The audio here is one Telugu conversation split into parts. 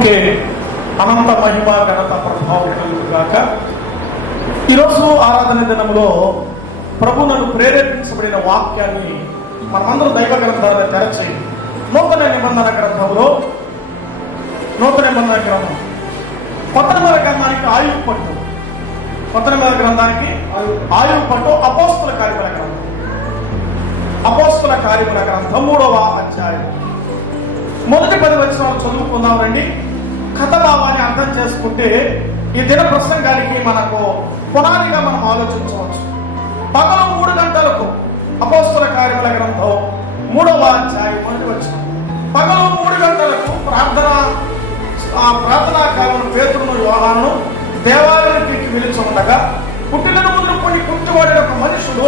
ప్రభుకే అనంత మహిమ ఘనత ప్రభావం కలుగుగాక. ఈరోజు ఆరాధన దినంలో ప్రభు నన్ను ప్రేరేపించబడిన వాక్యాన్ని మనమందరూ దైవ గ్రంథాలను తెరచి నూతన నిబంధన గ్రంథంలో కొత్త నిబంధన గ్రంథానికి ఆయువు పట్టు, కొత్త నిబంధన గ్రంథానికి ఆయువు పట్టు అపోస్తుల కార్యముల గ్రంథం, అపోస్తుల కార్యముల గ్రంథం 3వ అధ్యాయం మొదటి 10 వచనాలు చదువుకుందాం రండి. కథ భావాన్ని అర్థం చేసుకుంటే ఈ దిన ప్రసంగానికి మనకు పునాదిగా మనం ఆలోచించవచ్చు. పగలు 3 గంటలకు అపోస్తుల కార్యముల గ్రంథం 3వ అధ్యాయం మొదటి వచనం. పగలు 3 గంటలకు ప్రార్థనా కాలం పేతురును యోహానును దేవాలయానికి పిలిచి ఉండగా పుట్టినను ముద్దుకొని పుట్టివాడిన ఒక మనుషుడు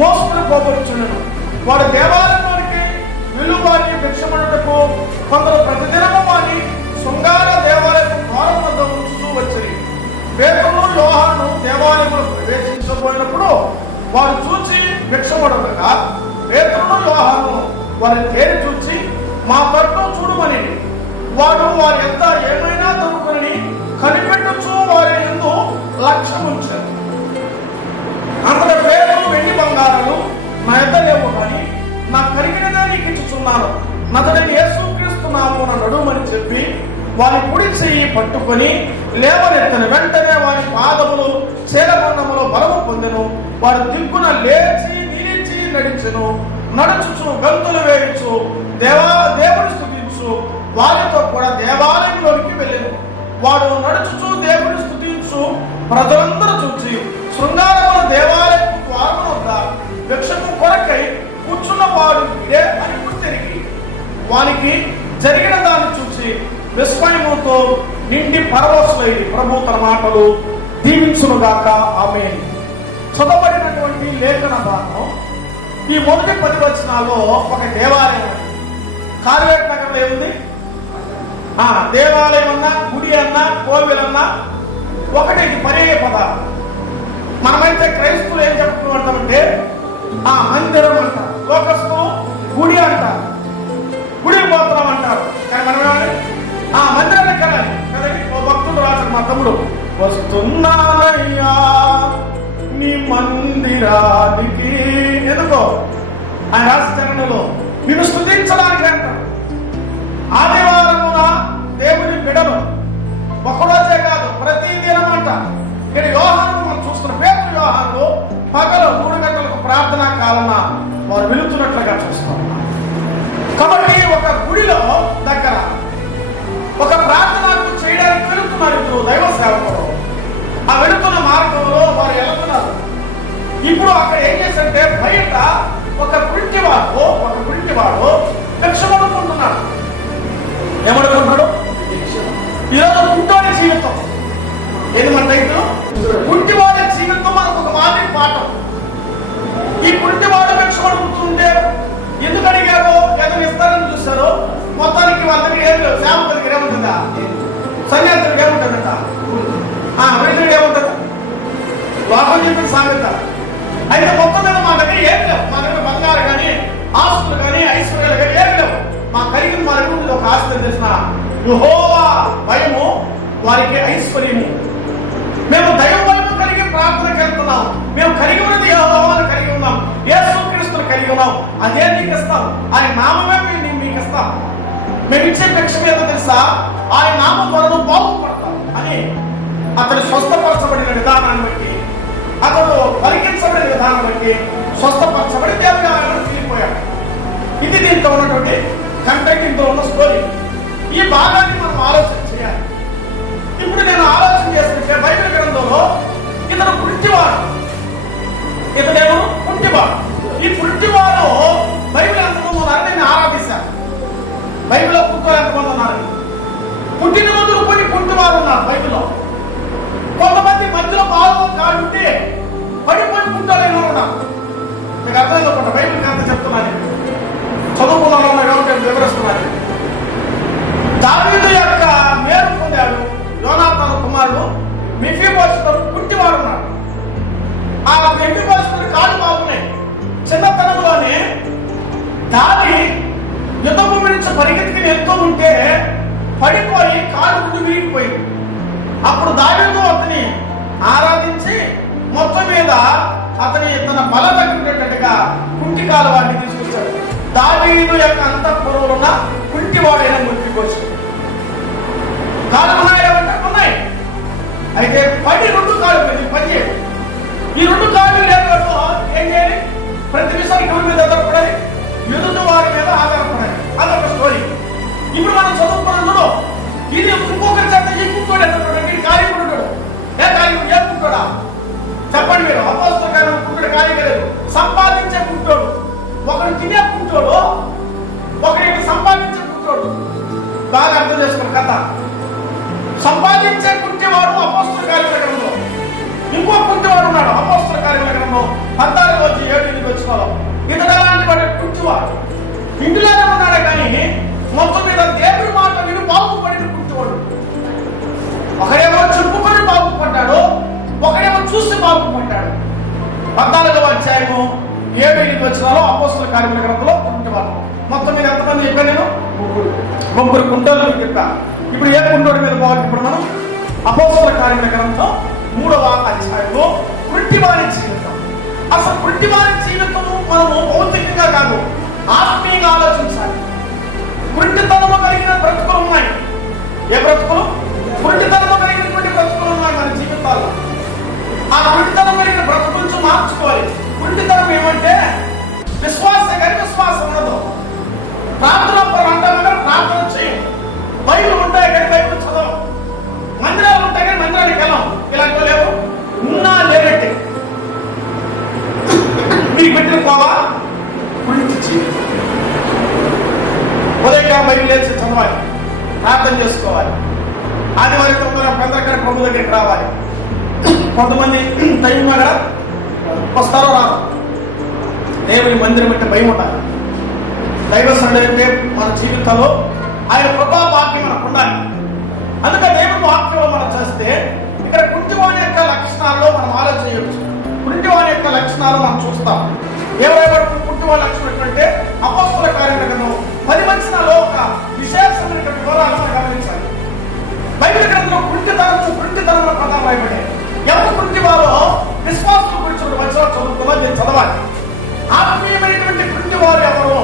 మోసుకుని పోగొచ్చుండెను. వాడు దేవాలయానికి వెలువారి భిక్షమణులకు కొందరు ప్రతిదినము వాని శృంగార దేవాలయం ద్వారం వద్ద ఉంచుతూ వచ్చి పేతురు యోహాను దేవాలయంలో ప్రవేశించబోయినప్పుడు వారు చూచి భిక్షమడుగా పేతురు యోహాను వారిని తేరి చూచి మా తట్టు చూడమని వాడు వారి ఎంత ఏమైనా దొరుకుని కనిపెట్టచ్చు వారి ఎందు లక్ష్యం ఉంచారు. అంతట పేతురు వెండి బంగారాలు నా ఎంత లేవు కానీ నాకు కలిగినదే నీకు ఇచ్చుచున్నాను, నదుడైన యేసుక్రీస్తు నామమున నడుమని చెప్పి వారి కుడి చెయ్యి పట్టుకొని లేవనెత్తను. వెంటనే వారి పాదములు చేలకొండములో బలము పొందెను. వారి దిక్కున లేచి నిలిచి నడిచెను. నడుచుచు గంతులు వేయచ్చు దేవుని స్తుతించు వారితో కూడా దేవాలయంలోకి వెళ్ళెను. వాడు నడుచుచు దేవుని స్తుతించు ప్రజలందరూ చూచి శృంగారముల దేవాలయం ద్వారము వద్ద భిక్షకు కొరకై కూర్చున్న వాడు ఇదే అని గుర్తెరిగి వానికి జరిగిన దాన్ని చూసి విస్మయముతో నిండి పరవశులైంది. ప్రభు తన మాటలు దీవించునుగాక. ఆమేన్. చదవబడినటువంటి లేఖన భాగం ఈ మొదటి 10 వచనాల్లో ఒక దేవాలయం. కార్వేట్ నగరంలో ఏముంది? దేవాలయం అన్నా గుడి అన్నా కోవిలన్నా ఒకటి, ఇది పర్యాయ పదాలు. మనమైతే క్రైస్తవులు ఏం చెప్పుకుంటామంటే మందిరం అంటారు, లోకస్తు గుడి అంటారు, గుడి పోతున్నాం అంటారు. కానీ మనం మందిరానికి వెళ్ళాలి కదండి. ఓ భక్తుడు రాశారు, మా తమ్ముడు, వస్తున్నానయ్యా నీ మందిరానికి. ఎందుకో ఆయన రాసిన చరణంలో నిన్ను స్తుతించడానికి అంటారు. ఆదివారమున దేవుని బిడలు ఒకరోజే కాదు ప్రతి దినం అంట. ఇక్కడ యోహాను మనం చూస్తున్న పేతురు యోహాను పగలు 3 గంటలకు ప్రార్థనా కాలన వారు వెళుతున్నట్లుగా చూస్తాం. కాబట్టి ఒక గుడిలో దగ్గర ఒక ప్రార్థనకు చేయడానికి వెళుతున్నారు ఇప్పుడు దైవ సేవకులు. ఆ వెళుతున్న మార్గంలో వారు వెళుతున్నారు. ఇప్పుడు అక్కడ ఏం చేశారంటే బయట ఒక గుంటివాడు భిక్షమనుకుంటున్నాడు. ఏమనుకుంటున్నాడు? ఈరోజు గుంటోని జీవితం ఏది మన టైటిల్? గుంటివాడి జీవితం మనకు ఒక మాదిరి పాఠం. ఈ గుంటివాడు భిక్షమడుగుతుంటే ఎందుకు అడిగారో ఏదో ఇస్తారని చూశారో మొత్తానికి వాళ్ళ దగ్గర ఏం లేవు. శాంపు దగ్గర ఏముంటుందా? సన్యాసులకు ఏముంటుందట? వెంటనే ఏముంటుందా? లోకం చెప్పిన సామెత. అయితే మొత్తం మీద మా దగ్గర ఏం లేవు. మా దగ్గర బంగారు కానీ ఆస్తులు కానీ ఐశ్వర్యాలు కానీ ఏం లేవు. మా కలిగిన మా దగ్గర ఒక ఆస్తి తెలిసిన యెహోవా భయము వారికి ఐశ్వర్యము. మేము దైవ వైపు కలిగి ప్రార్థనకి వెళ్తున్నాం. మేము కలిగి ఉన్నది యెహోవాను కలిగి ఉన్నాం, యేసుక్రీస్తును కలిగి ఉన్నాం. అదే నీకు ఇస్తాం. ఆయన నామమే మీకు ఇస్తాం. మేము ఇచ్చే భిక్ష ఏదో తెలుసా? ఆయన నామం వలన బాగుపడతాం అని అతను స్వస్థపరచబడిన విధానాన్ని బట్టి, అతడు పలికించబడిన విధానం బట్టి స్వస్థపరచబడి దేవుని ఆయన తీరిపోయాడు. ఇది దీంతో ఉన్నటువంటి కంటెంట్, ఇంట్లో ఉన్న స్టోరీ. ఈ భాగాన్ని మనం ఆలోచన చేయాలి. ఇప్పుడు నేను ఆలోచన చేస్తుంటే బైబిల్ గ్రంథంలో ఇతను పుట్టివాడు, ఇతడేమో పుట్టివాడు. ఈ పుట్టివాడు బైబిల్ ఎంతమంది ఉన్నారు? నేను ఆరాధిస్తాను. బైబిల్లో పుట్టిన ఎంతమంది ఉన్నారు? పుట్టిన ముందు కొన్ని పుట్టివారు ఉన్నారు బైబిల్లో. కొంతమంది మధ్యలో బాగా కాడుంటే పడిపోయి పుట్టాలని ఉన్నారు. మీకు అర్థం చెప్పండి. బైబిల్ ఎంత చెప్తున్నాను, చదువుకున్నాను, వివరిస్తున్నాను. దావీదు యొక్క మేలు పొందాడు యోనాతాను కుమారుడు మెఫీబోషెతు పుట్టివాడు ఉన్నాడు. ఆ మెఫీబోషెతు కాళ్ళు బాగున్నాయి. చిన్నతనంలోనే దావి యుద్ధ భూమి నుంచి పరిగెత్తుకుని వెళ్తూ ఉంటే పడిపోయి కాలు గుడ్డు విరిగిపోయింది. అప్పుడు దావీదు అతని ఆరాధించి మొత్తం మీద అతని తన బల తగ్గినట్టుగా కుంటి కాలు వాడిని తీసుకొచ్చాడు. దావీదు యొక్క అంతఃపురంలో ఉన్న కుంటివాడైన ముట్టికొచ్చాడు. కాలు ఉన్నాయంటే ఉన్నాయి, అయితే పడి 2 కాళ్ళు పని చేయాలి. ఈ 2 కాళ్ళు లేకపోతే ఏం చేయాలి? ప్రతి విషయానికి ఎవరి మీద ఆధారపడాలి? ఎదుటి వారి మీద ఆధారపడాలి. అదొక స్టోరీ. ఇప్పుడు మనం చదువుకున్నందులో ఇది ఇంకొకరి చేత ఎక్కుంటాడు ఎట్లుంటాడు? కార్యకుడు ఏ కార్యకుడు ఏకుంటాడా చెప్పండి మీరు? అపోస్తల కార్యం కుంటాడు కార్యకలేదు, సంపాదించే కుంటాడు. ఒకడు తినే కుంటాడు, ఒకరికి సంపాదించే కుంటాడు. బాగా అర్థం చేసుకోండి కథ. సంపాదించే కుంటేవాడు అపోస్తల కార్యాల గ్రంథంలో, ఇంకో కుంటేవాడు ఉన్నాడు అపోస్తల కార్యాల గ్రంథంలో 14:7 వచ్చిన ఇతడు అలాంటి వాడు కుంటివాడు. ఇంటిలోనే ఉన్నాడే కానీ మొత్తం మీద దేవుడి మాట విని బాగుపడిన కుంటివాడు. ఒకడేమో చెప్పుకొని బాగుపడ్డాడు, ఒకడేమో చూసి బాగుపడ్డాడు. 14:7 వచ్చిన అపోస్తల కార్యాల గ్రంథంలో కుంటివాడు. మొత్తం మీద ఎంతమంది చెప్పాను నేను? 3 కుంటలు చెప్పా. ఇప్పుడు ఏ కుంటోడి మీద బాగుంది? ఇప్పుడు మనం అపోస్తల కార్యాల గ్రంథం 3వ అధ్యాయంలో కుంటివారి జీవితం. అసలు కుంటివారి జీవితము మనము భౌతికంగా కాదు, ఆత్మీయంగా ఆలోచించాలి. కుంటితనము కలిగిన బ్రతుకులు ఉన్నాయి. ఏ బ్రతుకులు? కుంటితనము కలిగినటువంటి బ్రతుకులు ఉన్నాయి మన జీవితాల్లో. ఆ కుంటితనం కలిగిన బ్రతుకు నుంచి మార్చుకోవాలి. కుంటితనం ఏమంటే విశ్వాస కానీ విశ్వాసం ఉండదు. ప్రార్థన అంటాం కానీ ప్రార్థన చేయం. బైబిల్ ఉంటాయి కానీ బైబిల్ చదవం. మందిరాలు ఉంటాయి కానీ మందిరానికి వెళ్ళాం. ఇలాంటి లేవు, ఉన్నా లేనట్టే మీకు పెట్టిన కోవా గురించి జీవితం. ఉదయం బయలు లేచి చదవాలి, ప్రార్థన చేసుకోవాలి. ఆదివారం తొందరగా పెందరకడ ప్రభు దగ్గరికి రావాలి. కొంతమంది టైం మీద వస్తారో రాదు. దేవుని మందిరం అంటే భయం ఉండాలి. దైవ సన్నిధి మన జీవితంలో ఆయన కృపా భాగ్యం మనకు ఉండాలి. అందుకే దేవుని వాక్యంలో మనం చేస్తే ఇక్కడ కుంటివాని యొక్క లక్షణాల్లో మనం ఆలోచన చేయవచ్చు. కుంటివాని యొక్క లక్షణాలు మనం చూస్తాం. ఎవరెవరు కుంటివాని లక్షణం అంటే అపోస్తల కార్యాలను 10 వచనాల్లో ఒక విశేషమైన వివరాలు మనం గమనించాలి. బైబిల్ గ్రంథంలో కుంటితనం పదం రాయబడే ఎవరు కుంటివారో విశ్వాసం గురించి వచనాలు చదువుకోవాలి, నేను చదవాలి. ఆత్మీయమైనటువంటి కుంటివారు ఎవరు?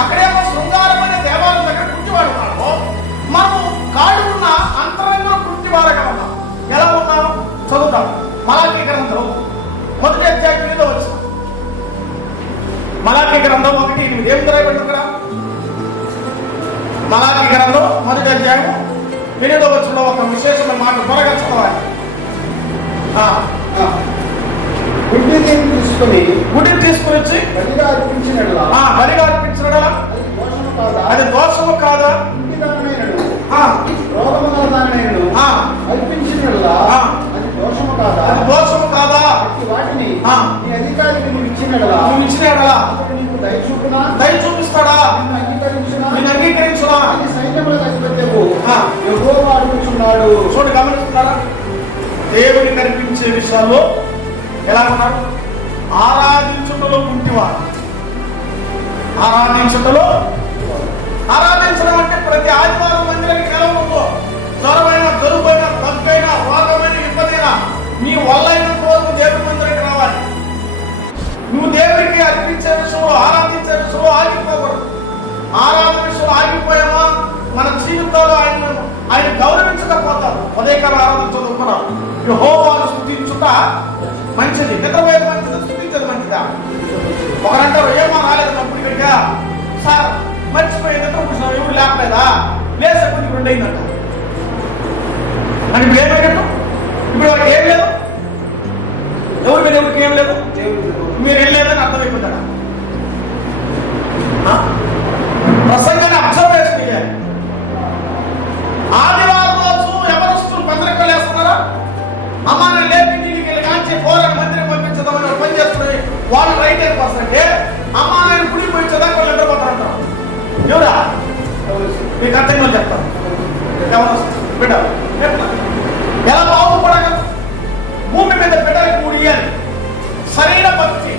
అక్కడేమో శృంగారం అనే దేవాలయం దగ్గర కుంటివాడు ఉన్నాడు. మనము కాళ్ళు ఉన్న అంతరంగంలో కుంటివారుగా ఉన్నాం. ఎలా ఉన్నాం? చదువుతాం. మలాకీ గ్రంథం 1వ అధ్యాయం 8వ వచనం. మలాకీ గ్రంథం 1:8 ఏం రాయబడింది ఇక్కడ? మలాకీ గ్రంథం 1వ అధ్యాయం 8వ వచనంలో ఒక విశేషమైన మాట త్వరగా చదవాలి. గుడిని తీసుకుని వచ్చి బలిగా అర్పించినడా అది దోషము కాదా? అది దోషము కాదా? వాటిని అధికారికి ఇచ్చినడా దయ చూపిస్తాడా? నేను అంగీకరించున్నా. చూడు, గమనిస్తున్నారా? దేవుని కనిపించే విషయాల్లో ఎలా ఉన్నారు? ఆరాధించుటలో కుంటివారు. ఆరాధించడం అంటే ప్రతి ఆదివారం మందిరానికి కలవడంలో జ్వరమైన, జలుబైన, దగ్గైన, రోగమైన, ఇబ్బందైనా నీ వల్లైన రోజు దేవుని మందిరానికి రావాలి. నువ్వు దేవుడికి అర్పించే విషయంలో, ఆరాధించే విషయంలో ఆగిపోకూడదు. ఆరాధన విషయంలో ఆగిపోయామా మన జీవితంలో ఆయన గౌరవించకపోతారు. ఉదయకాల ఆరాధన చదువుకున్నాం. యెహోవాను స్తుతించుట మంచిది, నిద్రపోయేది మంచిది, స్తుతించేది మంచిదా? ఒకరంటారు ఏమో రాలేదు నప్పుడు పెట్టా సార్ మర్చిపోయి నిద్ర కూర్చున్నాం, ఎవరు లేపలేదా? లేసే కొంచెం 2 అయిందంట. అని ఇప్పుడు ఏమైనట్టు? ఇప్పుడు వాళ్ళకి ఏం లేదు, ఎవరి మీద ఎవరికి ఏం లేదు, మీరు ఏం లేదని అర్థమైపోతాడా? ప్రసంగాన్ని అబ్జర్వేషన్ చేయాలి. ఆదివారం రోజు ఎవరు పందరకలు వేస్తున్నారా? అమ్మాని లేపి నీళ్ళకి వెళ్ళి కాంచి పోరాడు మందిరం పంపించదామని పని చేస్తున్నాయి. వాళ్ళు రైట్ అయిపోతుంటే అమ్మాయిని గుడి పోయి చదవక వాళ్ళు నిద్రపోతారంటారు. ఎవరా మీకు అర్థంగా చెప్తారు. బిడ్డ ఎలా బాగుపడగలరు? భూమి మీద బిడ్డలకు 3 ఇయ్యాలి. సరైన భక్తి,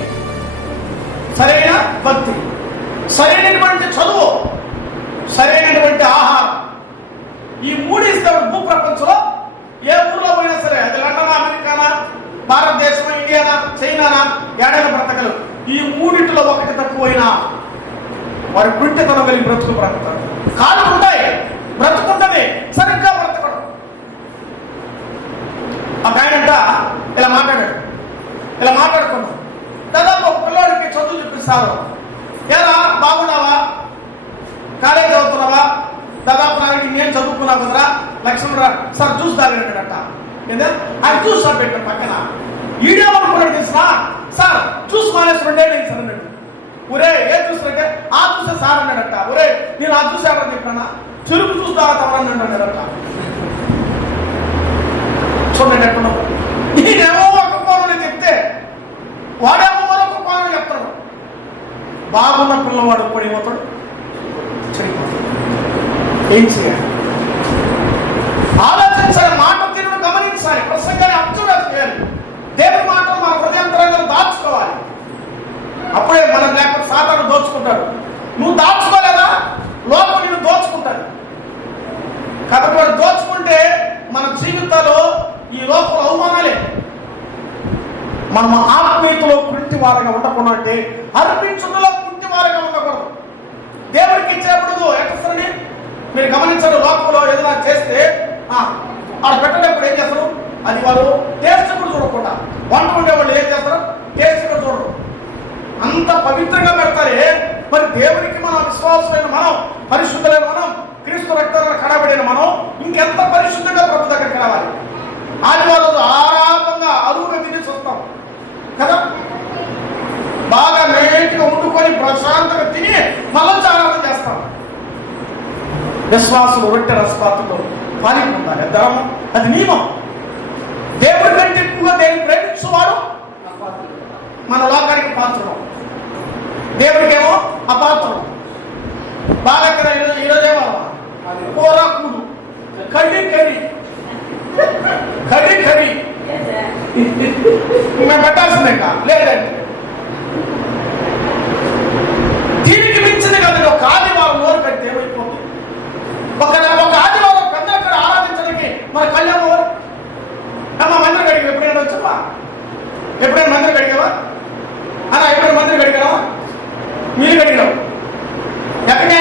సరైనటువంటి చదువు, సరైనటువంటి ఆహారం, భారతదేశం, ఇండియానా, చైనానా, ఏడైనా బ్రతకలు. ఈ మూడింటిలో ఒకటి తక్కువైనా వారి కుంటితనం వెళ్ళి బ్రతుకు బ్రతుకుతాడు. కాళ్ళు ఉంటాయి, బ్రతుకుంటుంది, సరిగ్గా బ్రతకడం. ఒక ఆయనంట ఇలా మాట్లాడుకున్నాం. దాదాపు ఒక పిల్లోడికి చదువు చూపిస్తారు. ఎలా బాగున్నావా, కాలేజ్ చదువుతున్నావా, దాదాపు నాకు నేను చదువుకున్నావు కదరా, లక్ష్మణరావు సార్ జ్యూస్ తాగలేడట. ఆయన జ్యూస్ పెట్టాడు పక్కన. ఈడేమనుకున్నాడు తెలుసా, సార్ జ్యూస్ మానేసి 2 ఏళ్ళు సార్ అన్నాడు. ఒరే ఏ జ్యూస్ అంటే ఆ జ్యూసే సార్ అన్నాడట. ఒరే నేను ఆ జ్యూస్ ఎవరని చెప్పానా, చెరుకు జ్యూస్ తాగుతామని అన్నాడట. చూడండి ఎట్టున్నావు. నేనేమో ఒక కోణంలో చెప్తే వాడేమో మరొక కోణంలో చెప్తాడు. బాగున్న పిల్లవాడు కూడా ఏమవుతాడు, చెడిపోతాడు. ఏం చేయాలి? ఆలోచించాలి, మాట తీరును గమనించాలి, ప్రసంగాన్ని అబ్జర్వ్ చేయాలి, దేవుని మాటలు మన హృదయాంతరంగా దాచుకోవాలి. అప్పుడే మనం లేకపోతే సాతాను దోచుకుంటాడు. నువ్వు దాచుకోలేదా, లోకం నిన్ను దోచుకుంటాడు. కాబట్టి వాడు దోచుకుంటే మన జీవితాల్లో ఈ లోపల అవమానాలే. మనం ఆత్మీయతలో కుంటివారుగా ఉండకుండా అంటే అర్పించుటలో కుంటివారుగా ఉండకూడదు. దేవుడికి ఇచ్చేప్పుడు ఎక్కడి మీరు గమనించారు, లోకంలో ఏదైనా చేస్తే ఆడ పెట్టలేప్పుడు ఏం చేస్తారు, అది వాళ్ళు టేస్ట్ కూడా చూడకుండా. వంట ఉండేవాళ్ళు ఏం చేస్తారు, టేస్ట్ కూడా చూడరు. అంత పవిత్రంగా పెడతారే. మరి దేవునికి మన విశ్వాసమైన మనం, పరిశుద్ధులైన మనం, క్రీస్తు రక్తాలను కడబడిన మనం ఇంకెంత పరిశుద్ధంగా ప్రభు దగ్గరికి రావాలి. ఆదివారం ఆరాధంగా అరువుగా తినేసి వస్తాం కదా, బాగా నీట్గా వండుకొని ప్రశాంతంగా తిని మళ్ళీ ఆరాధన చేస్తాం. విశ్వాసం రొట్టె రసపాత్రలో పాలి ఉండాలి, ధర్మం, అది నియమం. దేవుడి కంటే ఎక్కువగా దేవుని ప్రేమించేవాడు మన లోకానికి పాత్రం, దేవుడికేమో అపాత్రం. బాగా ఈరోజేమో కూర కూడు, కర్రీ మేము పెట్టాల్సిందే లేదంటే దీనికి మించింది కదా. ఒక ఆదివారం నోరు కడితే ఏమైపోతుంది. ఒక ఆదివారం పెద్దక్కడ ఆరాధించడానికి మన కళ్యాణం అమ్మ మందిరం కడిగి ఎప్పుడైనా వచ్చావా, ఎప్పుడైనా మందిరం కడిగావా అలా, ఎప్పుడైనా మందిరం కడిగావా, మీరు కడిగావు ఎక్కడే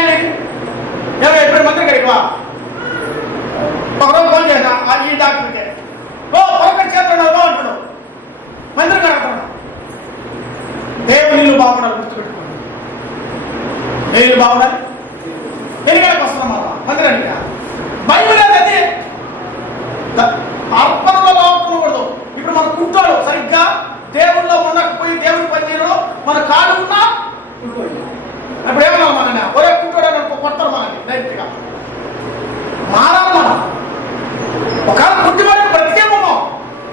ఎప్పుడైనా మందిరం కడిగావా. ఒకరోజు ఫోన్ చేసా ఈ డాక్టర్కి, పొరకటి చేతులు అంటాడు, మందిరం కడుతున్నాడు. దేవుడు నీళ్ళు బాగుండాలి, గుర్తుపెట్టుకోండి. నీళ్ళు బాగుండాలి. ఎన్నికలకు వస్తున్నాం మాట మందిరానికి. బైబిల్ అది అర్పణలో బాగుండకూడదు. ఇప్పుడు మన కుంటాడు సరిగ్గా దేవుళ్ళలో ఉండకపోయి దేవుడి పనిచేయడంలో మన కాడు ఉన్నా అప్పుడు ఏమన్నా మన ఒరే కుంటాడు అని కొడతారు మనకి డైరెక్ట్ గా. మారాలి మనం. ఒకవేళ పుట్టివాడిని బ్రతికేమో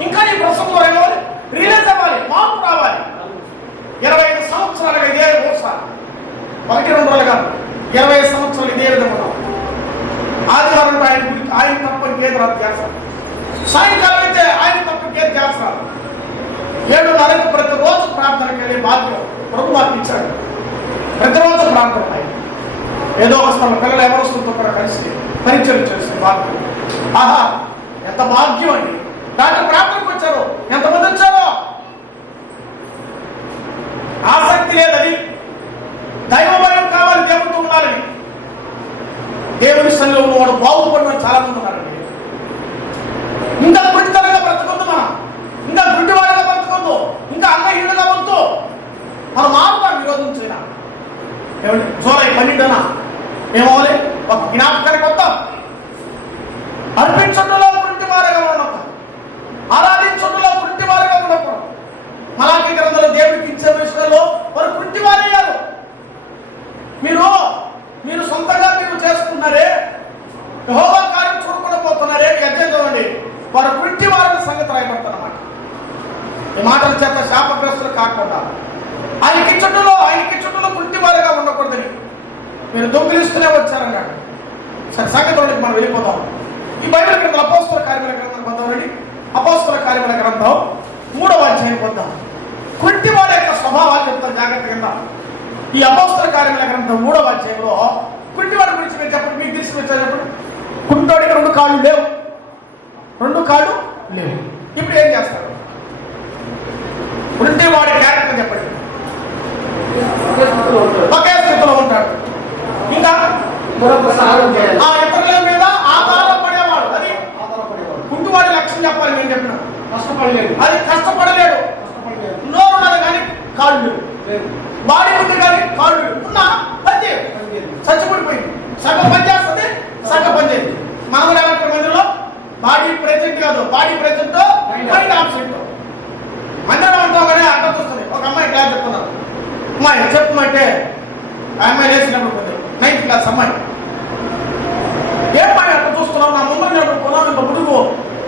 ఇంకా నీ ప్రసంగం రావాలి, రిలీజ్ అవ్వాలి, మార్పు రావాలి. 25 సంవత్సరాలుగా ఇదే ఒకసారి 1-2 రోజులు కాదు, 20 సంవత్సరాలు ఇదే విధంగా ఆదివారం ఆయన తప్ప ఇంకేది రాదు చేస్తారు. సాయంకాలం అయితే ఆయన తప్ప ఇంకేది చేస్తారు. 7:30 ప్రతిరోజు ప్రార్థనకి వెళ్ళే బాధ్యత ప్రభు మాకు ఇచ్చాడు. ప్రతిరోజు ప్రార్థన, ఏదో ఒక స్థలం పిల్లలు ఎవరు వస్తుందో కూడా కలిసి పరిచయం చేస్తుంది బాధ్యత. ఆహా ఎంత భాగ్యం అండి. డాక్టర్ ప్రార్థనకు వచ్చారు, ఎంతమంది వచ్చారో. ఆసక్తి లేదని, దైవ భయం కావాలి, దేవుడితో ఉండాలని, దేవుని సన్నిధిలో వాడు బాగుపడిన చాలా మంది ఉన్నారండి. ఇంకా గుడితనంగా బ్రతకొద్దు, మనం ఇంకా గుడ్డివాడిగా బ్రతకొద్దు, ఇంకా అంగహీనుగా వద్దు. మనం మారుతాం ఈరోజు నుంచి. ఏమండి జూలై 12న ఏమవ్వాలి, ఒక జ్ఞాపకానికి వద్దాం. అర్పించడంలో గుడ్డివారిగా ఉండకూడదు, ఆరాధించడంలో గుడ్డివారిగా ఉండకూడదు. మలాకీ గ్రంథంలో దేవుడికి ఇచ్చే విషయంలో వారు గుడ్డివారయ్యారు. మీరు సొంతంగా మీరు చేసుకున్నారే, యెహోవా కార్యం చూడకుండా పోతున్నారే. అధ్యయనం చూడండి, వారు గుడ్డివారిని సంగతి రాయబడుతున్నమాట. ఈ మాటల చేత శాపగ్రస్తులు కాకుండా ఆయనకి చుట్టూలో గుడ్డివారిగా ఉండకూడదని మీరు దొంగిలిస్తూనే వచ్చారన్నాడు. సరే సంగతిలోకి మనం వెళ్ళిపోతాం. ఈ బైబిల్ గ్రంథం అపోస్తల కార్యముల గ్రంథం పొందామండి. అపోస్తల కార్యముల గ్రంథం 3వ అధ్యాయం పొందాం. కుంటివాడి యొక్క స్వభావాలు చెప్తారు జాగ్రత్తగా. ఈ అపోస్తల కార్యముల గ్రంథం 3వ అధ్యాయంలో కుంటివాడి గురించి మీరు చెప్పండి, మీకు తెలిసి మీరు చెప్పండి. కుంటోడికి 2 కాళ్ళు లేవు. ఇప్పుడు ఏం చేస్తారు? చచ్చిపడిపోయింది. సగం పని చేస్తుంది, సగం పని చేయదు. మనం కూడా ఎలక్ట్రిక్ మందిరంలో బాడీ ప్రెజెంట్ కాదు, బాడీ ప్రెజెంట్ మైండ్ ఆబ్సెంట్. మందిరం అంటాం కానీ అర్థం వస్తుంది. ఒక అమ్మాయి క్లాస్ చెప్తున్నారు, అమ్మాయి చెప్పమంటే ఆ అమ్మాయి వేసినప్పుడు 9th క్లాస్ అమ్మాయి, ఏమ్మాయి అట్లా చూస్తున్నావు, నా ముందు నడుపుకున్నావు, ఇంకా ముందుకు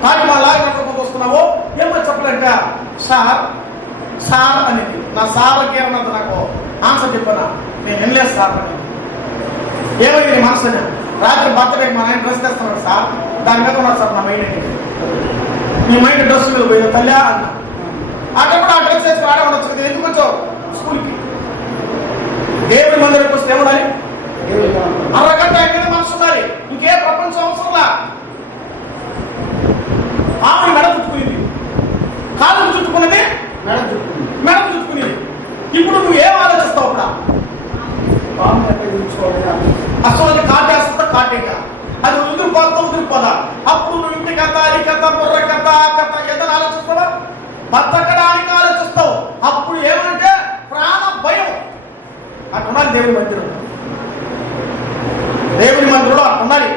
కాకి మా లాగా చూస్తున్నావు, ఏమో చెప్పలేంటే సార్ సార్ అనేది. నా సార్కి ఏమన్నది నాకు ఆన్సర్ చెప్పాను, నేను వినలేదు సార్ అని. ఏమైంది నీ మనసు? రాత్రి బర్త్డే మా ఆయన డ్రెస్ తెస్తున్నాడు సార్, దాని మీద ఉన్నాడు సార్ నా మైండ్ ఏంటి, నీ మైండ్ డ్రెస్ మీద పోయింది తల్లి అన్న. అటప్పుడు ఆ డ్రెస్ వేసి రావడం ఉండొచ్చు కదా, ఎందుకు వచ్చావు స్కూల్కి? దేవుడి మందిరికి వస్తే ఏముండాలి? అరగంట ఆయన మనసు ఉండాలి, ఇంకే ప్రపంచం అవసరంలా. ఆమె మెడ చుట్టుకునేది, కాళ్ళకు చుట్టుకున్నది మెడ చుట్టుకునేది. ఇప్పుడు నువ్వు ఏం ఆలోచిస్తావు? అప్పుడు అసలు కాటేస్తా కాటేగా, అది వదిలిపోదా. అప్పుడు నువ్వు ఇంటి కథ, ఈ కథ, బుర్ర కథ, కథ ఏదైనా ఆలోచిస్తావా? బతకడానికి ఆలోచిస్తావు. అప్పుడు ఏమంటే ప్రాణ భయం. అట్టున్నాడు దేవుని మందిరం, దేవుని మందిరంలో అట్టున్నాడు.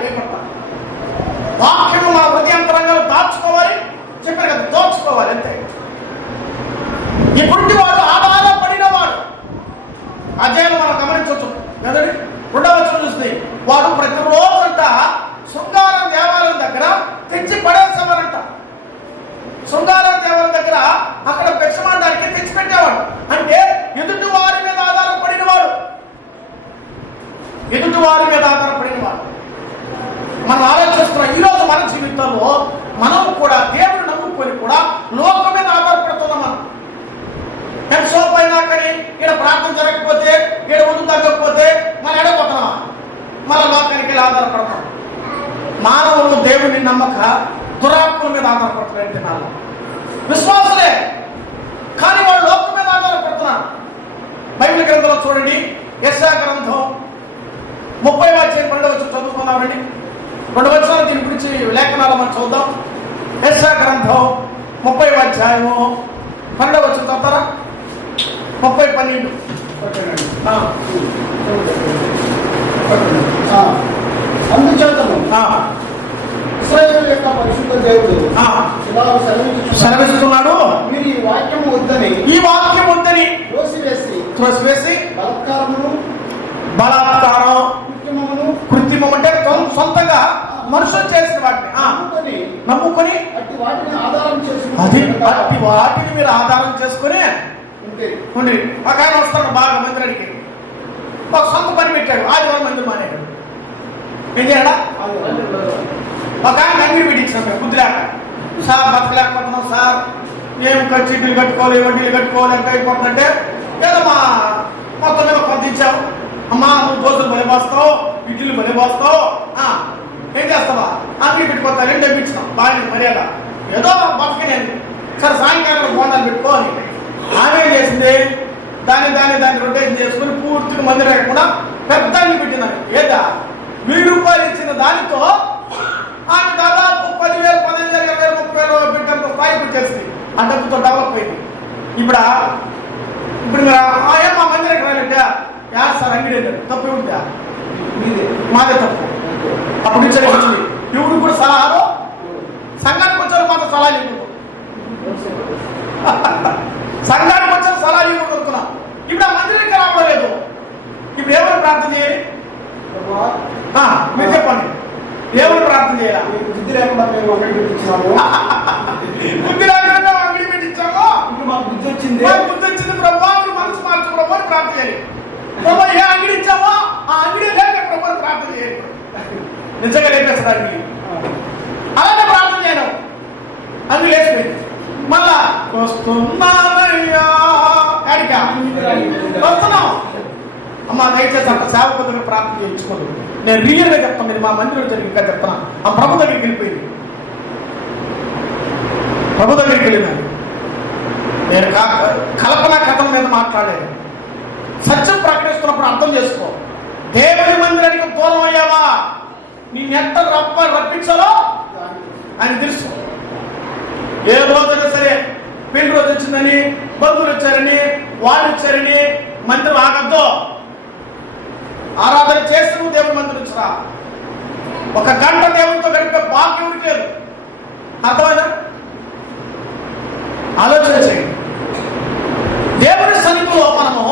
వాక్యము మన హృదయాంతరంగాలు దాచుకోవాలి, చెప్పారు కదా, దోచుకోవాలి అంతే. ఇప్పటి వాడు ఆధారపడిన వాడు అధ్యాయం మనం గమనించవచ్చు కదండి. 2వ వచనం చూస్తే వాడు ప్రతిరోజంట శృంగారం దేవాలయం దగ్గర తెచ్చి పడేసేవారంట. శృంగారం దేవాలయం దగ్గర అక్కడ భిక్షమాడడానికి తెచ్చి పెట్టేవాడు. అంటే ఎదుటి వారి మీద ఆధారపడిన వాడు, ఎదుటి వారి మీద ఆధారపడిన వాడు. మనం ఆలోచిస్తున్నాం ఈరోజు మన జీవితంలో మనం కూడా దేవుడు నమ్ముకొని కూడా లోకం మీద ఆధారపడుతున్నాం. మనం ఎంతో పైన కానీ ఇక్కడ ప్రార్థన జరగకపోతే, ఇక్కడ ముందు తగ్గకపోతే మనం ఎడపోతున్నాం, మన లోకానికి వెళ్ళి ఆధారపడతాం. మానవులు దేవుని నమ్మక దురాత్మల మీద ఆధారపడుతున్నారు. దినాలు విశ్వాసులే కానీ వాళ్ళు లోకం మీద ఆధారపడుతున్నారు. బైబిల్ గ్రంథంలో చూడండి, యెషయా గ్రంథం 30వ అధ్యాయం 12వ వచనం చదువుకున్నామండి. 2 వచనాలు దీని గురించి లేఖనాలు మనం చూద్దాం. యెషయా గ్రంథం 30వ అధ్యాయము 12వ వచనం చదువుతారా? 30:12. అందుచేతను ఇశ్రాయేలు యొక్క పరిశుద్ధ దేవుడు సెలవిస్తున్నాడు, మీరు ఈ వాక్యము వద్దని త్రోసివేసి బలాత్కారం కృత్రిమం అంటే సొంతంగా మనుషులు చేసిన వాటిని నమ్ముకొని అట్టి వాటిని ఆధారం అట్టి వాటిని మీరు ఆధారం చేసుకుని ఉండి. ఒక ఆయన వస్తాడు బాగా మందిరానికి, ఒక సొంత పని పెట్టాడు, ఆదివారం మందిరం మానేడు. ఏం చేయడా? ఒక ఆయన అంగిడి పెట్టించాం మేము బుద్ధి లేక, సార్ బతకలేకపోతున్నాం సార్, ఏం చీటీలు కట్టుకోవాలి, వడ్డీలు కట్టుకోవాలి అంటే అయిపోతుందంటే ఏదో మా మొత్తం మీద కొంత ఇచ్చాము. అమ్మా నువ్వు దోశలు బలిపోస్తావు, ఇడ్లీలు బలిపోస్తావు, ఏం చేస్తావా అంగిడి పెట్టుకోతా, 2 ఇప్పించినాం బాగా మర్యాద, ఏదో బతకనేది. సరే సాయంకాలం బోనాలు పెట్టుకోవాలి. ఆమె చేసింది దాన్ని రొటేషన్ చేసుకుని పూర్తిగా మంది లేకుండా పెద్ద పెట్టినారు. ఏదా ₹1000 ఇచ్చిన దానితో ఆమె దాదాపు 10,000, 15,000, 20,000, 30,000 పెట్టేంత స్థాయికి వచ్చేసింది. ఆ డబ్బుతో డెవలప్ అయింది. ఇప్పుడు మా మందిరానికి రాలంటే యాడ్ సార్ అంగిడి తప్పు ఇవిడిదా మాదే తప్పు. అప్పుడు ఇచ్చారు ఇవుడు కూడా సలహాలు సంఘానికి వచ్చారు, మాత్రం సలహా ఇవ్వదు. సంఘానికి వచ్చిన సలహా ఇవ్వడుతున్నాం. ఇప్పుడు ఆ మందిరానికి రావడం లేదు. ఇప్పుడు ఏమని ప్రార్థన చేయాలి? మీరు చెప్పండి, ఏమని ప్రార్థన చేయాలి? బుద్ధి లేకుండా మేము అంగడి పెట్టించాము, బుద్ధి లేకుండా అంగడి పెట్టించాము, ఇప్పుడు మాకు బుద్ధి వచ్చింది, ప్రభావ మనసు మార్చు ప్రభావ ప్రార్థన చేయాలి. ప్రభావ ఏ అంగడి ఇచ్చామో ఆ అంగడి లేక ప్రభావ ప్రార్థన చేయాలి. నిజంగా లేపేస్తానికి అలానే ప్రార్థన చేయడం అందు లేచిపోయింది. మళ్ళా వస్తున్నానయ్యా వస్తున్నాం. అమ్మా దయచేసి అంత సేవకు దగ్గర ప్రార్థన చేయించుకోండి. నేను రియల్గా చెప్తాను, మీరు మా మందిరం జరిగి ఇంకా చెప్తున్నా. ఆ ప్రభు దగ్గరికి వెళ్ళిపోయింది, ప్రభు దగ్గరికి వెళ్ళినాను. నేను కల్పన కథల మీద మాట్లాడేది. సత్యం ప్రకటిస్తున్నప్పుడు అర్థం చేసుకో. దేవుడి మందిరానికి దూరం అయ్యావా, నీ నెట్ట రప్పించాలో ఆయన తెలుసు. ఏ రోజైనా సరే పెళ్లి రోజు వచ్చిందని, బంధువులు వచ్చారని, వాళ్ళు వచ్చారని మందిరం ఆగద్దు. ఆరాధన చేసి నువ్వు దేవుని మందిరం రా. 1 గంట దేవునితో గడిపే భాగ్యం లేదు. అర్థమైనా? ఆలోచన చేయండి. దేవుని సన్నిధిలో మనము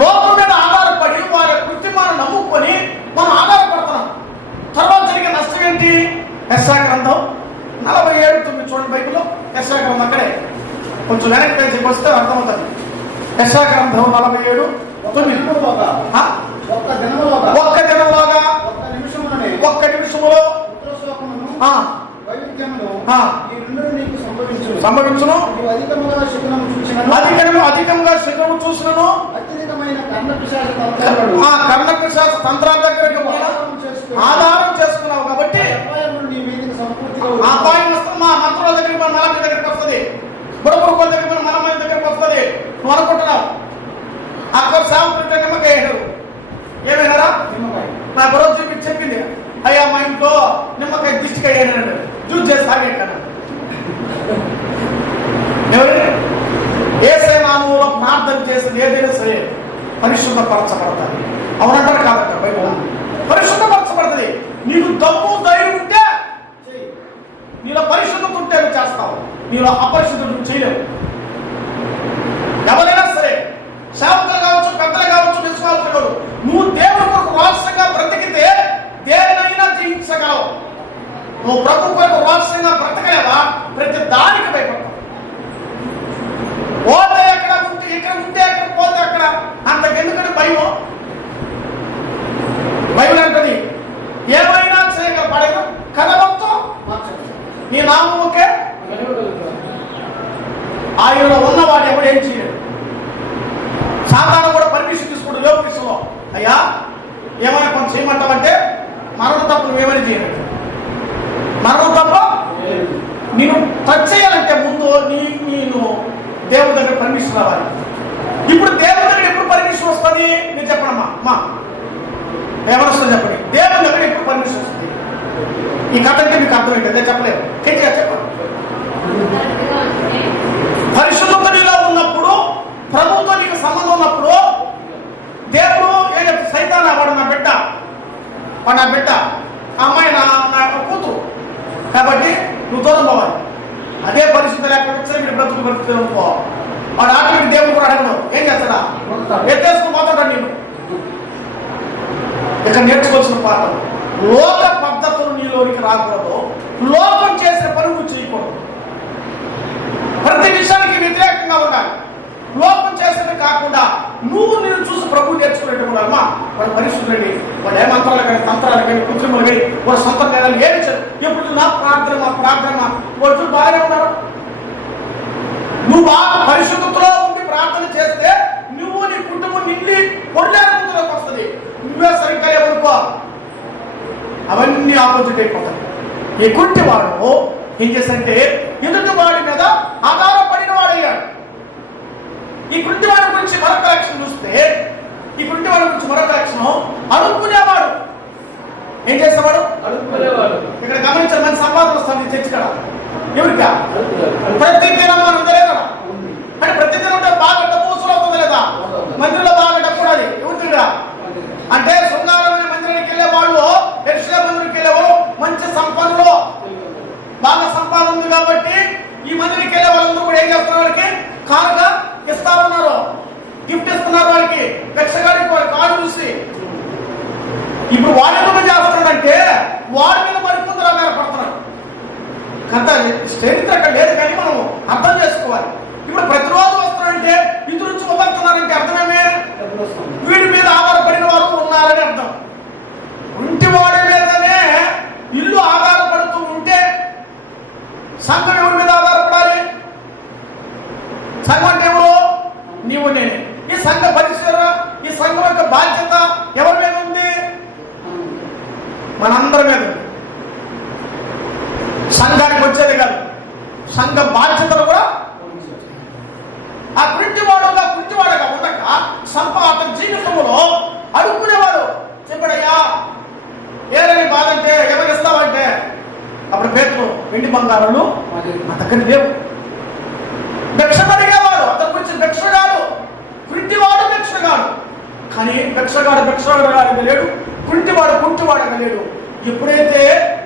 లోకం మీద ఆధారపడి వారి కృత్రిమాన్ని నమ్ముకొని మనం ఆధారపడుతున్నాం. తర్వాత జరిగే నష్టం ఏంటి? యెషయా గ్రంథం 47:9 చూడండి. బైబిల్లో యెషయా గ్రంథం అక్కడే కొంచెం వెనక్కి తెచ్చి వస్తే అర్థమవుతుంది. యెషయా గ్రంథం 47:9. ఒక్క దినంలోగా ఒక్క నిమిషంలో సంభవించును. అధికంగా శిఖరము చూసినను కర్ణపిశాచ తంత్రాల దగ్గరికి ఆధారం చేసుకున్నావు కాబట్టి అపాయం వస్తుంది. మా మంత్రుల దగ్గరికి మన నలభై దగ్గరికి వస్తుంది, బుడపురుల దగ్గరికి మన నలభై దగ్గరికి వస్తుంది. నువ్వు అనుకుంటున్నావు అక్కడ సాంప్రదాయ నిమ్మకాయ ఏమైనారా? నాకు రోజు చూపించి చెప్పింది, అయ్యా మా ఇంట్లో నిమ్మకాయ దిష్టికాయ అయినాడు, జ్యూస్ చేసి తాగేటాను. యేసయ్య నామములో ప్రార్థన చేసిన ఏదైనా సరే పరిశుద్ధపరచబడతాయి. అవునంటారు కాదంట బైబిల్. పరిశుద్ధపరచబడుతుంది. నీకు దమ్ము ధైర్యం ఉంటే నీలో పరిశుద్ధత ఉంటే చేస్తావు, నీలో అపరిశుద్ధత చేయలేవు. ఎవరైనా సరే సేవకులు కావచ్చు, పెద్దలు కావచ్చు, విశ్వాసులు కావచ్చు, నువ్వు దేవుని కొరకు రహస్యంగా బ్రతికితే దేనినైనా జయించగలవు. నువ్వు ప్రభు కొరకు రహస్యంగా బ్రతకలేవా ప్రతి దానికి భయపడతావు. పోతే ఎక్కడ ఉంటే ఇక్కడ ఉంటే ఎక్కడ పోతే అక్కడ అంతకెందుకంటే భయం. బైబిల్ అంటది ఏమైనా చేయగల పడగ కథ నీ నామముకే ఆయనలో ఉన్నవాడు ఎవడు ఏం చేయలేడు. సాధారణ కూడా పర్మిషన్ తీసుకుంటాడు యోగ విషయంలో. అయ్యా ఏమైనా కొంచెం చేయమంటావంటే మరణం తప్ప నువ్వేమైనా చేయలేదు. మరణం తప్ప నేను టచ్ చేయాలంటే ముందు నేను దేవుడి దగ్గర పర్మిషన్ రావాలి. ఇప్పుడు దేవుడి దగ్గర ఎప్పుడు పర్మిషన్ వస్తుంది మీరు చెప్పండమ్మా. మా ఎవరొస్తుంది చెప్పండి. దేవుడి దగ్గర ఎప్పుడు పర్మిషన్ వస్తుంది? ఈ కథ అంటే మీకు అర్థమైంది, నేను చెప్పలేదు. చెప్పండి. పరిశుద్ధత నీలో ఉన్నప్పుడు, ప్రభుత్వం నీకు సంబంధం ఉన్నప్పుడు దేవుడు ఏం చెప్తాడు? సైతాన్ వాడు నా బిడ్డ, వాడు నా బిడ్డ, అమ్మాయి నా కూతురు, కాబట్టి నువ్వు దూరం పోవాలి. అదే పరిస్థితి లేకపోతే మీరు బ్రతుకు పోవాలి. వాడు ఆటలకి దేవుడు కూడా అడగడు. ఏం చేస్తాడా? ఎత్తేసుకుని పోతాడు. నేను ఇక్కడ నేర్చుకోవాల్సిన పాఠం, లోక పద్ధతులు నీలోనికి రాకూడదు. లోకం చేసిన పని నువ్వు చేయకూడదు. ప్రతి విషయానికి వ్యతిరేకంగా ఉండాలి. లోకం చేసేది కాకుండా నువ్వు నేను చూసి ప్రభువు నేర్చుకునేట్టు కూడా అమ్మా వాడు పరిశుద్ధుడి, వాడు ఏ మంత్రాలు కానీ తంత్రాలు కానీ కృత్రిమలు కానీ వాడు సొంత నేరాలు ఏమి ఎప్పుడు నా ప్రార్థన వాడు బాగానే ఉన్నారు. నువ్వు బాగా పరిశుద్ధతలో ఉండి ప్రార్థన చేస్తే నువ్వు నీ కుటుంబం నిండి పొడిలేకపోతులోకి వస్తుంది. నువ్వే సరిగ్గా ఏమనుకో అవన్నీ ఆపోజిట్ అయిపోతాయి. ఈ కుంటి వాడు ఏం చేసంటే ఎదుటి వాడి మీద ఆధారపడిన వాడయ్యాడు. ఈ కుంటివాడి గురించి మరొక లక్షణం చూస్తే, ఈ కుంటివాడి గురించి మరొక లక్షణం అడుక్కునేవాడు. ఏం చేసేవాడు? అడుక్కునేవాడు. ఇక్కడ గమనించాలి, మంచి సంపాదన వస్తుంది చర్చి కదా. ఎవరికా? ప్రతి దినం మనం ఉందా లేదా? అంటే ప్రతి దినం ఉంటే బాగా డబ్బు వసూలు అవుతుంది లేదా? మందిరంలో బాగా డబ్బు ఉండాలి. ఎవరిగా అంటే శృంగారమైన మందిరానికి వెళ్ళే వాళ్ళు, యెరూషలేము మందిరానికి వెళ్ళేవాళ్ళు మంచి సంపన్నులు, బాగా సంపాదన ఉంది కాబట్టి ఈ మందిరానికి వెళ్ళే వాళ్ళందరూ కూడా ఏం చేస్తున్నారు? వాళ్ళకి కారుగా ఇస్తారన్నారు, గిఫ్ట్ ఇస్తున్నారు. వాళ్ళకి భిక్షగాడికి వాడి కారు చూసి ఇప్పుడు వాడు ఎందుకు చేస్తున్నాడంటే వాడి మీద మరికొందరు ఆధారపడుతున్నారు. కథ చరిత్ర అక్కడ లేదు కానీ మనం అర్థం చేసుకోవాలి. ఇప్పుడు ప్రతిరోజు వస్తున్నారంటే ఇటు నుంచి వదులుతున్నారంటే అర్థమేమే? వీడి మీద ఆధారపడిన వారు ఉన్నారని అర్థం. ఇంటి వాడి మీదనే ఇల్లు ఆధారపడుతూ ఉంటే సంఘం ఎవరి మీద ఆధారపడాలి? సంఘం అంటే ఎవరు? నీవు నేను. ఈ సంఘ పరిశీలన, ఈ సంఘం యొక్క బాధ్యత ఎవరి మీద ఉంది? మనందరి మీద ఉంది. సంఘానికి వచ్చేది కాదు, సంఘ బాధ్యతలు కూడా. ఆ కుంటివాడుగా ఉండక సంపాదన జీవితంలో అడుక్కునేవాడు. చెప్పడయ్యా ఏదని బాధ అంటే ఎవరు ఇస్తావంటే అప్పుడు పేర్లు వెండి బంగారాలు మా దగ్గర లేవు. భిక్ష అడిగేవాడు, అతను గురించి భిక్షగాడు, కుంటివాడు భిక్షగాడు. కానీ భిక్షగాడు లేడు, కుంటివాడు లేడు. ఎప్పుడైతే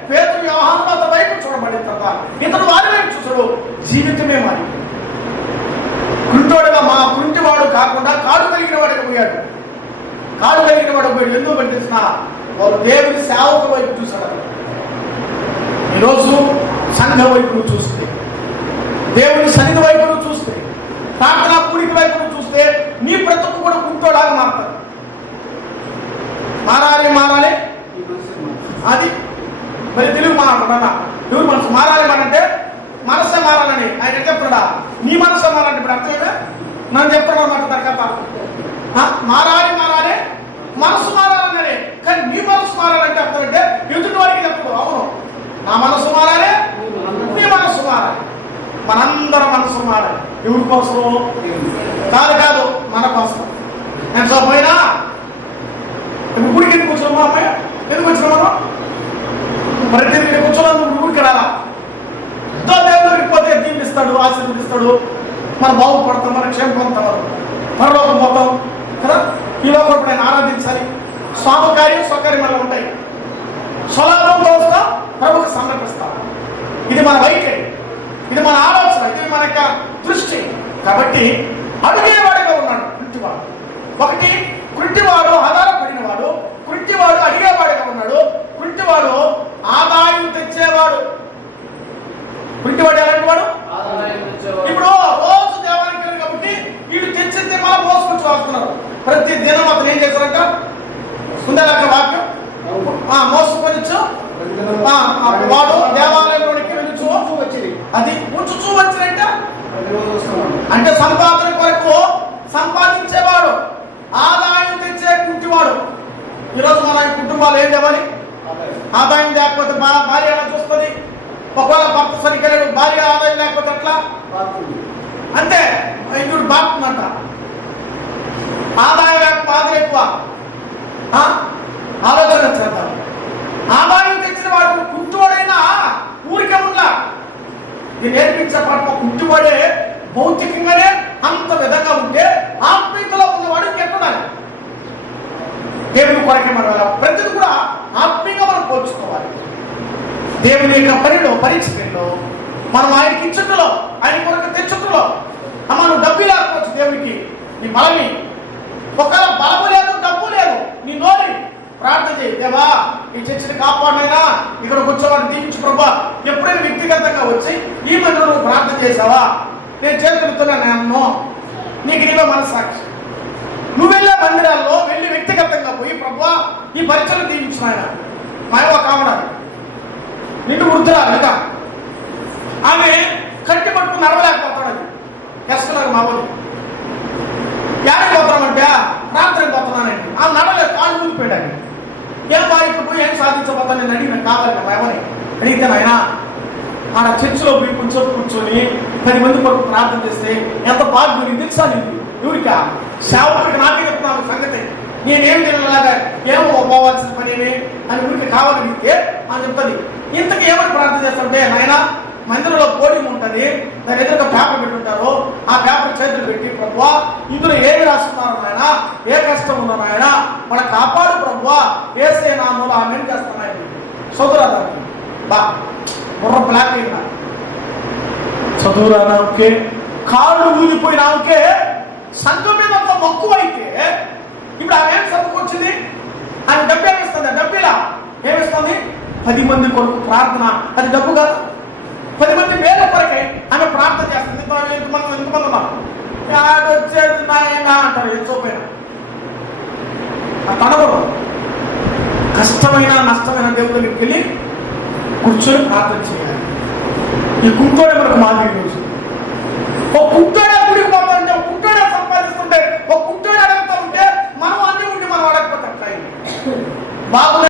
పేతురు యోహాను అతని వైపు చూడబడిన తర్వాత ఇతడు వారి వైపు చూసాడు, జీవితమే మారి కుంటివాడు కాకుండా కాడు కలిగిన వాడికి పోయాడు. ఎందుకు పట్టించిన వారు దేవుని సేవక వైపు చూశాడు. ఈరోజు సంఘ వైపు చూస్తే, దేవుని సన్నిధి వైపు చూస్తే, ప్రార్థనా కూడిక వైపు చూస్తే నీ బ్రతుకు కూడా కుంటోడాగా మారుతాడు. మారాలి అది మరి తెలుగు మాట్లాడా. ఎవరు మనసు మారాలి అంటే మనసే మారాలని ఆయన చెప్తాడా? నీ మనసే మారాలంటే ఇప్పుడు అర్థమైనా నన్ను చెప్తాడు అన్నమాట తర్వాత. మారాలి మనసు మారాలనే, కానీ నీ మనసు మారాలంటే అర్థమంటే ఎదుటి వారికి చెప్తాడు. అవును, నా మనసు మారాలి, నీ మనసు మారాలి, మనందరం మనసు మారాలి. ఎవరి కోసం? కాదు మన కోసం. నేను పోయినా గుడికి ఎందుకు వచ్చినామా? అమ్మాయి ఎందుకు వచ్చినా మనం? మరి తిరిగి కూర్చోవాలి, గుడికి రాలా? దేవుడికి పోతే దీపిస్తాడు, ఆశీర్వదిస్తాడు, మనం బాగుపడతాం, మన క్షేమం పొందుతాం, పరలోకం పోతాం కదా. ఈ లోపల నేను ఆరాధించాలి. స్వామకార్యం స్వకార్యం వల్ల ఉంటాయి. స్వలాభంతో వస్తాం, ప్రభుకి సమర్పిస్తాం. ఇది మన వైఖరి, ఇది మన ఆలోచన, ఇది మన యొక్క దృష్టి. కాబట్టి అడిగేవాడిగా ఉన్నాడు కుంటివాడు. ఒకటి కుంటివాడు ఆధారపడినవాడు, కుంటివాడు అడిగేవాడిగా ఉన్నాడు, కుంటివాడు ఆదాయం తెచ్చేవాడు. కుంటివాడు ఎలాంటి వాడు? ఇప్పుడు రోజు దేవానికి వెళ్ళి కాబట్టి వీడు తెచ్చింది మళ్ళీ మోసుకొచ్చి వస్తున్నారు. ప్రతి దినం అతను ఏం చేశారంట? ఉండాలి అక్కడ వాక్యం, మోసుకొచ్చు వాడు దేవాలయంలోనికి వెళ్ళచ్చు. అది ఉంచుచూ వచ్చినంట అంటే సంపాదన కొరకు సంపాదించేవాడు, ఆదాయం తెచ్చే కుంటివాడు. ఈరోజు మన కుటుంబాలు ఏం తేవాలి? ఆదాయం లేకపోతే భార్య ఎలా చూస్తుంది? ఒకవేళ భర్త సరిగ్గా లేడు, భార్య ఆదాయం లేకపోతే ఎట్లా? అంతే, ఇందుడు బాగుందంట. ఆదాయం లేకపోతే ఎక్కువ ఆలోచన చేద్దాం. ఆదాయం తెచ్చిన వాడు కుంటివాడైనా ఊరికే ఉందా? ఇది నేర్పించే పాట కుంటివాడే భౌతికంగానే అంత విధంగా ఉంటే ఆత్మీయతలో ఉన్నవాడు ఎక్కడాలి. దేవుని కొరకే మనం ప్రతిది కూడా ఆత్మీయంగా మనం పోల్చుకోవాలి. దేవుని యొక్క పరిచయంలో మనం ఆయనకి ఇచ్చుటలో, ఆయన కొరకు తెచ్చుటలో మనం డబ్బు లేకపోవచ్చు. దేవునికి నీ బలమి, ఒకవేళ బలము లేదు, డబ్బు లేదు, నీ నోరి ప్రార్థన చేయి. దేవా ఈ చర్చిని కాపాడినైనా ఇక్కడ కూర్చోవాలని దీవించు ప్రభా. ఎప్పుడైనా వ్యక్తిగతంగా వచ్చి ఈ మందిలో నువ్వు ప్రార్థన చేసావా? నేను చేతులుతున్నాను, నీకు నీలో మనస్సాక్షి. నువ్వు వెళ్ళే మందిరాల్లో వెళ్ళి వ్యక్తిగతంగా పోయి ప్రభా ఈ పరిచయం దీవించిన ఆయన మాయవా కావడానికి నిన్ను వృద్ధురాలు ఇంకా ఆమె కట్టి పట్టుకుని నడవలేకపోతాడు. అది తెస్తున్నారు మా వాళ్ళు యాడికి పోతామంటే ప్రార్థనకి పోతున్నానండి. ఆమె నడవలేదు, కాళ్ళు ఊరిపోయాడు. ఏం బాగా ఏం సాధించబోతాను నేను అడిగిన కావాలి కదా ఎవరి అడిగితే ఆయన ఆడ చర్చిలో పోయి కూర్చొని 10 మంది కొరకు ప్రార్థన చేస్తే ఎంత బాగా గురించి తెలుసా? నీకు ఎవరికా సేవకుడికి నాకే చెప్తున్నాను సంగతి. నేనేం తినలాగా ఏమో పోవాల్సిన పని ఏమి అని ఊరికి కావాలనిస్తే అని చెప్తుంది. ఇంతకు ఏమని ప్రార్థన చేస్తుంటే నాయన మందిరంలో పోడియం ఉంటుంది, దాని ఎదురుగా పేపర్ పెట్టుంటారు, ఆ పేపర్ చేతులు పెట్టి ప్రభువా ఇందులో ఏమి రాస్తున్నారు నాయన, ఏ కష్టం ఉందో నాయన మన కాపాడు ప్రభువా, ఏసే నామములో ఆమేన్ చేస్తున్నాయి. చదువురాదానికి బా బుర్ర బ్లాక్ అయినా చదువురాదాకే కాళ్ళు ఊగిపోయినాకే సంఘం మీద అంత మక్కువ అయితే ఇప్పుడు ఆమె ఏం చదువుకొచ్చింది? ఆయన డబ్బు ఏమిస్తుంది? డబ్బులా ఏమిస్తుంది? 10 మంది కొరకు ప్రార్థన. అది డబ్బు కాదు, 10 మంది వేల కొరకై ఆమె ప్రార్థన చేస్తుంది. ఎంతమంది ఉన్నారు వచ్చేది నాయన అంటారు. ఎంచోపోయినా ఆ తడవడం కష్టమైన నష్టమైన దేవుడి దగ్గరికి వెళ్ళి కూర్చొని ప్రార్థన చేయాలి. ఈ కుంటోడే మనకు మాదిరి రోజు. ఓ కుంటోడే గుడికి పోతాడంటే, ఒక కుంటోడే సంపాదిస్తుంటే, ఒక కుంటోడే అడగతా ఉంటే మనం అన్ని ఉండి మనం అడగకపోతే బాగుంది.